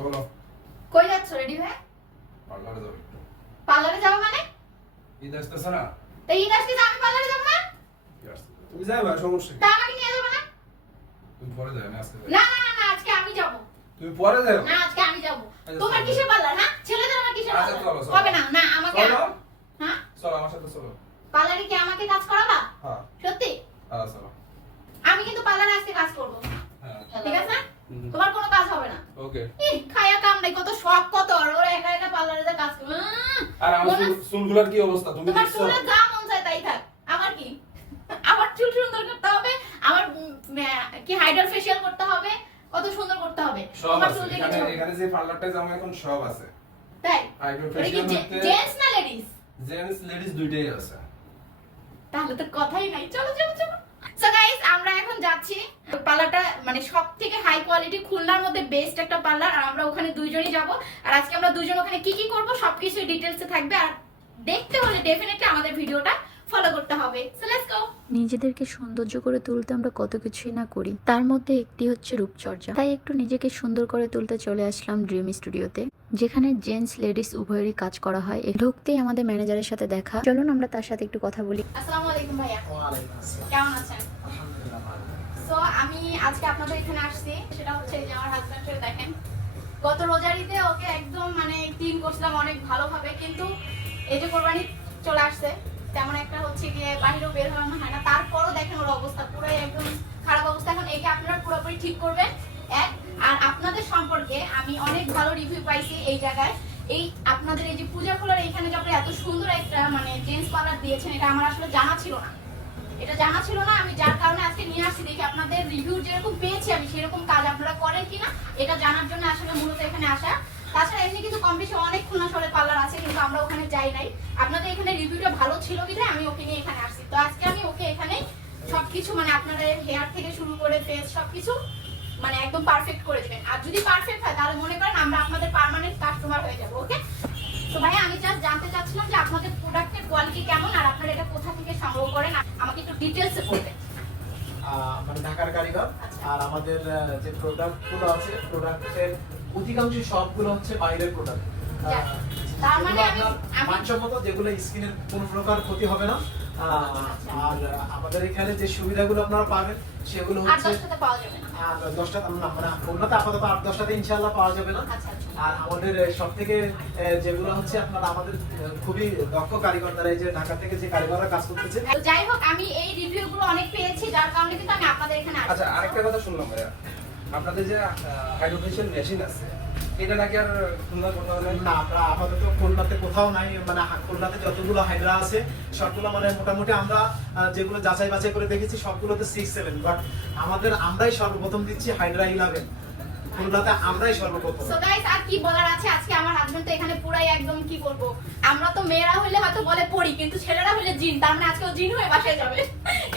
বলো। কই যাচ্ছ? রেডি হয়ে? পার্লারে যাব পার্লারে যাব মানে? ঈদ আসতেছে না? তো ঈদ আসছে আমি পার্লারে যাব না? কি তুমি যাবে সমস্যা তা আমাকে নিয়ে যাব না? তুমি পরে যাবে আমি আজকে? না না না না আজকে আমি যাব। তুমি পরে যাও। না আজকে আমি যাব। আচ্ছা, তোমার কিসের পার্লার হ্যাঁ? ছেলেদের আমার কিসের আচ্ছা, পার্লার? হবে না না আমাকে চলো। হ্যাঁ? চলো আমার সাথে চলো। পার্লারে কি আমাকে কাজ করাবা? হ্যাঁ। সত্যি? হ্যাঁ চলো। আমি কিন্তু পার্লারে আজকে কাজ করব। হ্যাঁ। ঠিক আছে। তোমার কোনো কাজ হবে না। ওকে। ই খায়া কাম নাই কত শখ কত আর ওরা একা একা পার্লারে যা কাজ উম, আর আমার চুলগুলোর কি অবস্থা? তুমি তোমার চুলে যা মন চায় তাই থাক। আমার কি? আমার চুল সুন্দর করতে হবে আমার কি হাইড্রাল ফেশিয়াল করতে হবে কত সুন্দর করতে হবে। তোমার চুল দেখে এখানে যে পার্লারটা যাব এখন সব আছে। তাই? আইব্রো ফেশিয়াল হতে জেন্টস না লেডিস? জেন্টস লেডিস দুইটাই আছে। তাহলে তো কথাই নাই। চলো চলো চলো। সো গাইস আমরা এখন যাচ্ছি। পার্লারটা মানে সব থেকে হাই কোয়ালিটি খুলনার মধ্যে বেস্ট একটা পার্লার আর আমরা ওখানে দুইজনই যাব। আর আজকে আমরা দুইজন ওখানে কি কি করব সবকিছু ডিটেলসে থাকবে। আর দেখতে হলে ডেফিনেটলি আমাদের ভিডিওটা ফলো করতে হবে। সো লেটস গো নিজেদেরকে সৌন্দর্য করে তুলতে আমরা কত কিছুই না করি। তার মধ্যে একটি হচ্ছে রূপচর্চা। তাই একটু নিজেকে সুন্দর করে তুলতে চলে আসলাম ড্রিম স্টুডিওতে যেখানে জেন্টস লেডিস উভয়েরই কাজ করা হয়। ঢুকতেই আমাদের ম্যানেজারের সাথে দেখা। চলুন আমরা তার সাথে একটু কথা বলি। আসসালামু আলাইকুম ভাইয়া। কেমন আছেন? সো আমি আজকে আপনাদের এখানে আসছি। সেটা হচ্ছে যে আমার হাজব্যান্ডের দেখেন। গত রোজারিতে ওকে একদম মানে ক্লিন করছিলাম অনেক ভালোভাবে, কিন্তু এই যে কোরবানি চলে আসছে, তেমন একটা হচ্ছে গিয়ে বাহিরেও বের হওয়ানো হয় না। তারপরও দেখেন ওর অবস্থা পুরোই একদম খারাপ অবস্থা। এখন একে আপনারা পুরোপুরি ঠিক করবেন, এক। আর আপনাদের সম্পর্কে আমি অনেক ভালো রিভিউ পাইছি এই জায়গায়। এই আপনাদের এই যে পূজা খোলার এখানে যে এত সুন্দর একটা মানে জেন্টস পার্লার দিয়েছেন, এটা আমার আসলে জানা ছিল না। এটা জানা ছিল না, আমি যার কারণে আজকে নিয়ে আসছি, দেখি আপনাদের রিভিউ যেরকম পেয়েছি আমি সেরকম কাজ আপনারা করেন কিনা, এটা জানার জন্য আসলে মূলত এখানে আসা। তাছাড়া এমনি কিন্তু কম বেশি অনেক খুলনা শহরের পার্লার আছে, কিন্তু আমরা ওখানে যাই নাই। আপনাদের এখানে রিভিউটা ভালো ছিল বিধায় আমি ওকে নিয়ে এখানে আসছি। তো আজকে আমি ওকে এখানে সবকিছু মানে আপনাদের হেয়ার থেকে শুরু করে ফেস সবকিছু মানে একদম পারফেক্ট করে দিবেন। আর যদি পারফেক্ট হয়, তাহলে মনে করেন আমরা আপনাদের পার্মানেন্ট কাস্টমার হয়ে যাব ওকে তো ভাই আমি জাস্ট জানতে চাচ্ছিলাম যে আপনাদের প্রোডাক্টের কোয়ালিটি কেমন, আর আপনারা এটা কোথা থেকে সংগ্রহ করেন? আমাকে একটু বলবেন মানে ঢাকার কারিগর আচ্ছা। আর আমাদের যে প্রোডাক্টগুলো আছে প্রোডাক্টের অধিকাংশ সবগুলো হচ্ছে বাইরের প্রোডাক্ট তার মানে মানসম্মত যেগুলো স্কিনের কোনো প্রকার ক্ষতি হবে না। আর আমাদের এখানে যে সুবিধাগুলো আপনারা পাবেন সেগুলো হচ্ছে আর না। মানে কলকাতা আপাতত আট দশটাতে ইনশাল্লাহ পাওয়া যাবে না। আচ্ছা আচ্ছা। আর আমাদের সব থেকে যেগুলো হচ্ছে আপনারা আমাদের খুবই দক্ষ কারিগর দ্বারা এই যে ঢাকা থেকে যে কারিগররা কাজ করতেছে। যাই হোক আমি এই রিভিউ অনেক পেয়েছি যার কারণে কিন্তু আমি আপনাদের এখানে আচ্ছা আরেকটা কথা শুনলাম ভাইয়া। আপনাদের যে হাইড্রোফেশিয়াল মেশিন আছে এটা নাকি আর খুলনা কোথাও নেই না আমরা আপাতত খুলনাতে কোথাও নাই। মানে খুলনাতে যতগুলো হাইড্রা আছে সবগুলো মানে মোটামুটি আমরা যেগুলো যাচাই বাছাই করে দেখেছি সবগুলোতে সিক্স সেভেন বাট আমাদের আমরাই সর্বপ্রথম দিচ্ছি হাইড্রা ইলেভেন খুলনাতে আমরাই সর্বপ্রথম। সো গাইস আর কি বলার আছে? আজকে আমার হাজবেন্ড তো এখানে পুরাই একদম কি বলব? আমরা তো মেয়েরা হলে হয়তো বলে পড়ি কিন্তু ছেলেরা হলে জিন। তার মানে আজকে জিন হয়ে বাসায় যাবে।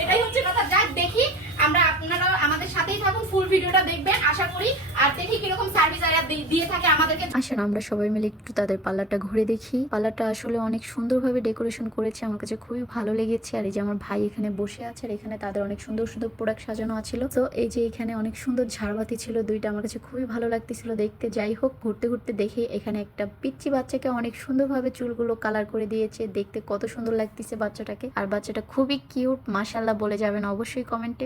এটাই হচ্ছে কথা। যাক দেখি আমরা আপনারা আমাদের সাথেই থাকুন ফুল ভিডিওটা দেখবেন। আশা করি আর দেখি কীরকম সার্ভিস আর দিয়ে থাকে আমাদেরকে। আসেন আমরা সবাই মিলে একটু তাদের ঘুরে দেখি। পার্লারটা আসলে অনেক সুন্দরভাবে ডেকোরেশন করেছে আমার কাছে খুবই ভালো লেগেছে। আর এই যে আমার ভাই এখানে বসে আছে আর এখানে তাদের অনেক সুন্দর সুন্দর প্রোডাক্ট সাজানো আছিল। তো এই যে এখানে অনেক সুন্দর ঝাড়বাতি ছিল দুইটা আমার কাছে খুবই ভালো লাগতেছিল দেখতে। যাই হোক ঘুরতে ঘুরতে দেখি এখানে একটা পিচ্ছি বাচ্চাকে অনেক সুন্দরভাবে চুলগুলো কালার করে দিয়েছে। দেখতে কত সুন্দর লাগতেছে বাচ্চাটাকে। আর বাচ্চাটা খুবই কিউট মাশাল্লাহ বলে যাবেন অবশ্যই কমেন্টে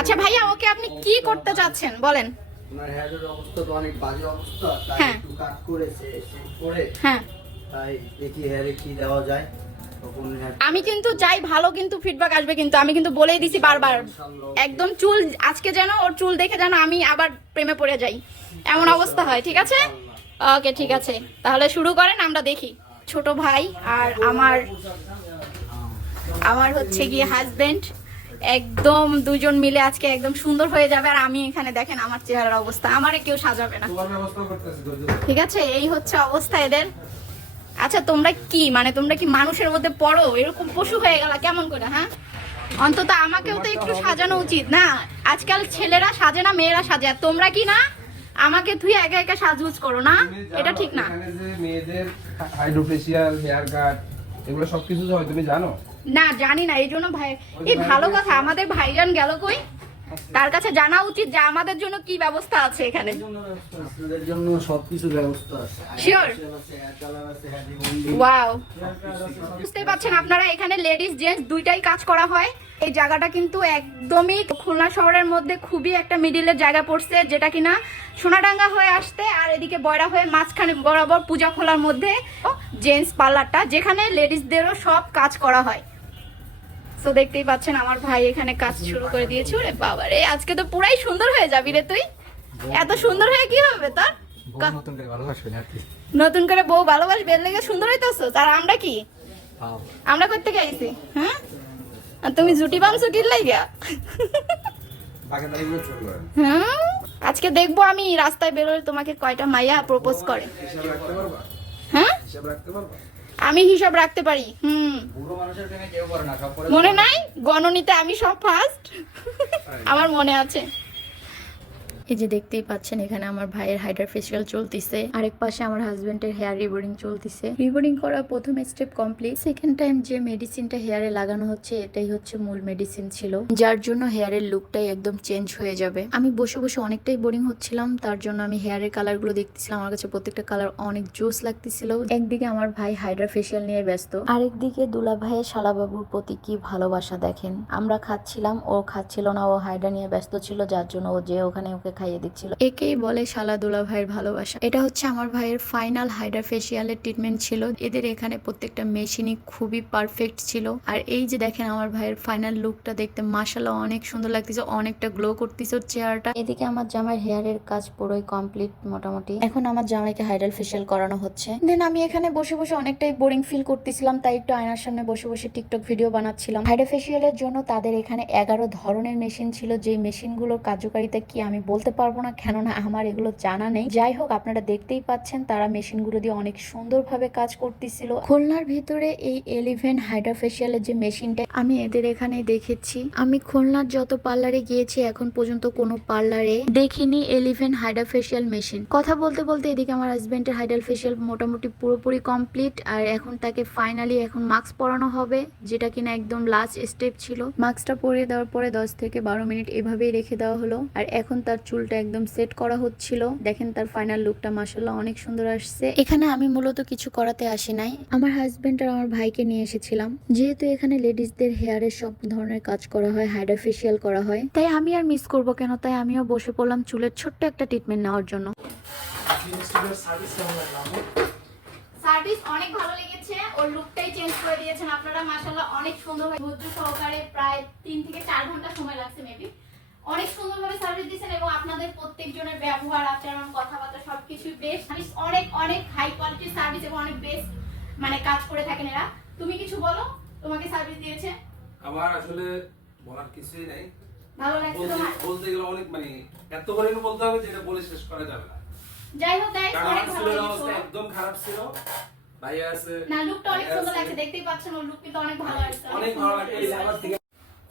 আচ্ছা ভাইয়া ওকে আপনি কি করতে চাচ্ছেন? বলেন। ওনার হেয়ারের অবস্থা তো অনেক বাজে অবস্থা তাই হ্যাঁ। একটু কাট করেছে করে হ্যাঁ। তাই দেখি হেয়ারে কি দেওয়া যায় আমি কিন্তু চাই ভালো কিন্তু ফিডব্যাক আসবে কিন্তু আমি কিন্তু বলেই দিছি বারবার। একদম চুল আজকে যেন ওর চুল দেখে যেন আমি আবার প্রেমে পড়ে যাই। এমন অবস্থা হয় ঠিক আছে? ওকে ঠিক আছে। তাহলে শুরু করেন আমরা দেখি। ছোট ভাই আর আমার আমার হচ্ছে গিয়ে হাজবেন্ড একদম দুজন মিলে আজকে একদম সুন্দর হয়ে যাবে আর আমি এখানে দেখেন আমার চেহারার অবস্থা আমারে কেউ সাজাবে না। ঠিক আছে? এই হচ্ছে অবস্থা এদের। আচ্ছা তোমরা কি মানে তোমরা কি মানুষের মধ্যে পড়ো? এরকম পশু হয়ে গেল কেমন করে হ্যাঁ? অন্তত আমাকেও তো একটু সাজানো উচিত না? আজকাল ছেলেরা সাজে না মেয়েরা সাজে আর তোমরা কি না? আমাকে তুই একা একা সাজগুজ করো না? এটা ঠিক না। মেয়েদের হাইড্রোফেশিয়াল হেয়ার কাট এগুলো সবকিছু হয় তুমি জানো? না জানি না এই জন্য ভাই এই ভালো কথা আমাদের ভাইজান গেল কই? তার কাছে জানা উচিত যে আমাদের জন্য কি ব্যবস্থা আছে এখানে। আপনাদের জন্য সবকিছু ব্যবস্থা আছে। রিবন্ডিং ওয়াও বুঝতে পারছেন আপনারা এখানে লেডিস জেন্টস দুইটাই কাজ করা হয়। এই জায়গাটা কিন্তু একদমই খুলনা শহরের মধ্যে খুবই একটা মিডিলের জায়গা পড়ছে যেটা কিনা সোনাডাঙ্গা হয়ে আসতে আর এদিকে বয়রা হয়ে মাঝখানে বরাবর পূজা খোলার মধ্যে। জেন্টস পার্লারটা যেখানে লেডিসদেরও সব কাজ করা হয়। তো দেখতেই পাচ্ছেন আমার ভাই এখানে কাজ শুরু করে দিয়েছে। ওরে বাবা রে আজকে তো পুরাই সুন্দর হয়ে যাবি রে তুই। এত সুন্দর হয়ে কি হবে তোর? নতুন করে ভালোবাসবেন নতুন করে বউ ভালোবাসবে এর লেগে সুন্দর হইতেছো? তার আমরা কি? আমরা করতে গেছি হ্যাঁ? আর তুমি জুটি বামছো কি লাইগা বাকি তারিখগুলো শুরু করেন হ্যাঁ? আজকে দেখব আমি রাস্তায় বেরোলে তোমাকে কয়টা মাইয়া প্রপোজ করে। হিসাব রাখতে পারবা? আমি হিসাব রাখতে পারি হুম। বুড়ো মানুষের প্রেমে কেউ করে না সব করে মনে নাই? গণনীতে আমি সব ফার্স্ট আমার মনে আছে। এই যে দেখতেই পাচ্ছেন, এখানে আমার ভাইয়ের হাইড্রা ফেসিয়াল চলতেছে। আরেক পাশে আমার হাজবেন্ডের হেয়ার রিবোর্ডিং চলতেছে। রিবোর্ডিং করার প্রথম স্টেপ কমপ্লিট সেকেন্ড টাইম যে মেডিসিনটা হেয়ারে লাগানো হচ্ছে, এটাই হচ্ছে মূল মেডিসিন ছিল। যার জন্য হেয়ারের লুকটাই একদম চেঞ্জ হয়ে যাবে। আমি বসে বসে অনেকটাই বোরিং হচ্ছিলাম, তার জন্য আমি হেয়ারের কালারগুলো দেখতেছিলাম। আমার কাছে প্রত্যেকটা কালার অনেক জোস লাগতেছিল। একদিকে আমার ভাই হাইড্রা ফেসিয়াল নিয়ে ব্যস্ত। আরেকদিকে দুলা ভাইয়ের শালাবাবুর প্রতি কি ভালোবাসা দেখেন। আমরা খাচ্ছিলাম, ও খাচ্ছিল না, ও হাইড্রা নিয়ে ব্যস্ত ছিল, যার জন্য ও যে ওখানে ওকে খাইয়ে দিচ্ছিল। একেই বলে শালা দুলা ভাইয়ের ভালোবাসা। এটা হচ্ছে আমার ভাইয়ের ফাইনাল হাইড্রা ফেসিয়ালের ট্রিটমেন্ট ছিল। এদের এখানে প্রত্যেকটা মেশিনই খুবই পারফেক্ট ছিল। আর এই যে দেখেন আমার ভাইয়ের ফাইনাল লুকটা দেখতে মাসাল্লাহ অনেক সুন্দর লাগতেছে, অনেকটা গ্লো করতেছে চেহারাটা। এদিকে আমার জামাই হেয়ারের কাজ পুরোই কমপ্লিট মোটামুটি। এখন আমার জামাইকে হাইড্রাল ফেসিয়াল করানো হচ্ছে। দেন আমি এখানে বসে বসে অনেকটাই বোরিং ফিল করতেছিলাম, তাই একটু আয়নার সামনে বসে বসে টিকটক ভিডিও বানাচ্ছিলাম। হাইড্রা ফেসিয়ালের জন্য তাদের এখানে এগারো ধরনের মেশিন ছিল। যে মেশিনগুলোর কার্যকারিতা কি আমি বলতে পারব না, কেননা আমার এগুলো জানা নেই। যাই হোক, আপনারা দেখতেই পাচ্ছেন, তারা মেশিনগুলো দিয়ে অনেক সুন্দরভাবে কাজ করতেছিল। খুলনার ভিতরে এই এলিভেন হাইড্রা ফেসিয়ালের যে মেশিনটা আমি এদের এখানে দেখেছি। আমি খুলনার যত পার্লারে গিয়েছি, এখন পর্যন্ত কোনো পার্লারে দেখিনি এলিভেন হাইড্রা ফেসিয়াল মেশিন কথা বলতে বলতে এদিকে আমার হাজবেন্ডের হাইড্রাল ফেসিয়াল মোটামুটি পুরোপুরি কমপ্লিট আর এখন তাকে ফাইনালি এখন মাস্ক পরানো হবে, যেটা কিনা একদম লাস্ট স্টেপ ছিল। মাস্কটা পরিয়ে দেওয়ার পরে দশ থেকে বারো মিনিট এভাবেই রেখে দেওয়া হলো, আর এখন তার চুলটা একদম সেট করা হচ্ছিল। দেখেন তার ফাইনাল লুকটা মাসাল্লাহ অনেক সুন্দর আসছে। এখানে আমি মূলত কিছু করাতে আসি নাই। আমার হাজবেন্ড আর আমার ভাইকে নিয়ে এসেছিলাম। যেহেতু এখানে লেডিসদের হেয়ারের সব ধরনের কাজ করা হয় হাইড্রা ফেসিয়াল করা হয়। তাই আমি আর মিস করব কেন? তাই আমিও বসে পড়লাম চুলের ছোট্ট একটা ট্রিটমেন্ট নেওয়ার জন্য। সার্ভিস অনেক ভালো লেগেছে। ওর লুকটাই চেঞ্জ করে দিয়েছেন আপনারা। মাশাআল্লাহ অনেক সুন্দর ধৈর্য সহকারে প্রায় তিন থেকে চার ঘণ্টা সময় লাগছে মেবি অনেক সুন্দরভাবে সার্ভিস দিয়েছেন এবং আপনাদের প্রত্যেকজনের ব্যবহার আচরণ কথাবার্তা সবকিছু বেশ অনেক অনেক হাই কোয়ালিটির সার্ভিস এবং অনেক বেস্ট মানে কাজ করে থাকেন এরা। তুমি কিছু বলো? তোমাকে সার্ভিস দিয়েছে? আমার আসলে বলার কিছুই নাই। ভালো লাগছে তোমার? বলতে গেলে অনেক মানে এত করে বলতে হবে যেটা বলে শেষ করা যাবে না। যাই হোক গাইস অনেক ভালো অবস্থা একদম খারাপ ছিল। ভাইয়া আছে না লুকটা অনেক সুন্দর আছে। লাগছে দেখতেই পাচ্ছেন ওর লুক কিন্তু অনেক ভালো আসছে অনেক ভালো লাগছে। এই আমার থেকে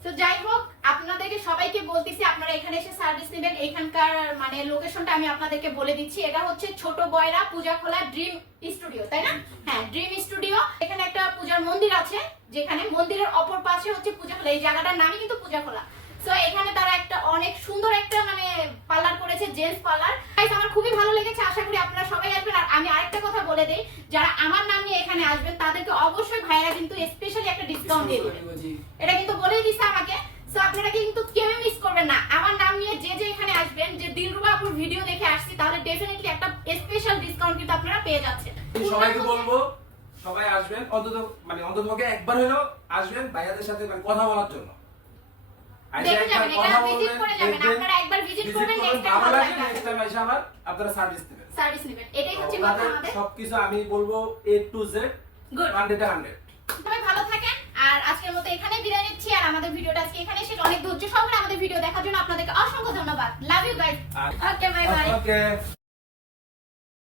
তো যাই হোক, আপনাদেরকে সবাইকে বলতেছি, আপনারা এখানে এসে সার্ভিস নেবেন। এখানকার মানে লোকেশনটা আমি আপনাদেরকে বলে দিচ্ছি। এটা হচ্ছে ছোট বয়রা পূজা খোলা ড্রিম স্টুডিও তাই না? হ্যাঁ ড্রিম স্টুডিও এখানে একটা পূজার মন্দির আছে, যেখানে মন্দিরের অপর পাশে হচ্ছে পূজা খোলা। এই জায়গাটার নামই কিন্তু পূজা খোলা। তো এখানে তারা একটা অনেক সুন্দর একটা মানে পার্লার করেছে, জেন্টস পার্লার। আমার খুবই ভালো লেগেছে, আশা করি আপনারা সবাই আসবেন। আর আমি আরেকটা কথা বলে দেই, যারা আমার নাম নিয়ে এখানে আসবেন, তাদেরকে অবশ্যই ভাইরা কিন্তু স্পেশালি একটা ডিসকাউন্ট দিয়ে দেবে। এটা কিন্তু বলেই দিচ্ছে আমাকে। সো আপনারা কিন্তু কেউ মিস করবেন না। আমার নাম নিয়ে যে যে এখানে আসবেন, যে দিলরুবা আপুর ভিডিও দেখে আসছি, তাহলে ডেফিনেটলি একটা স্পেশাল ডিসকাউন্ট কিন্তু আপনারা পেয়ে যাচ্ছেন। সবাইকে বলব, সবাই আসবেন। অন্তত মানে অন্তত একবার হলেও আসবেন, ভাইয়াদের সাথে মানে কথা বলার জন্য। সবকিছু আমি বলব A to Z hundred hundred সবাই ভালো থাকেন আর আজকের মতো এখানে বিদায় নিচ্ছি আর আমাদের ভিডিওটা আজকে এখানে শেষ। অনেক ধৈর্য সহকারে আমাদের ভিডিও দেখার জন্য আপনাদেরকে অসংখ্য ধন্যবাদ। Love you guys okay bye bye okay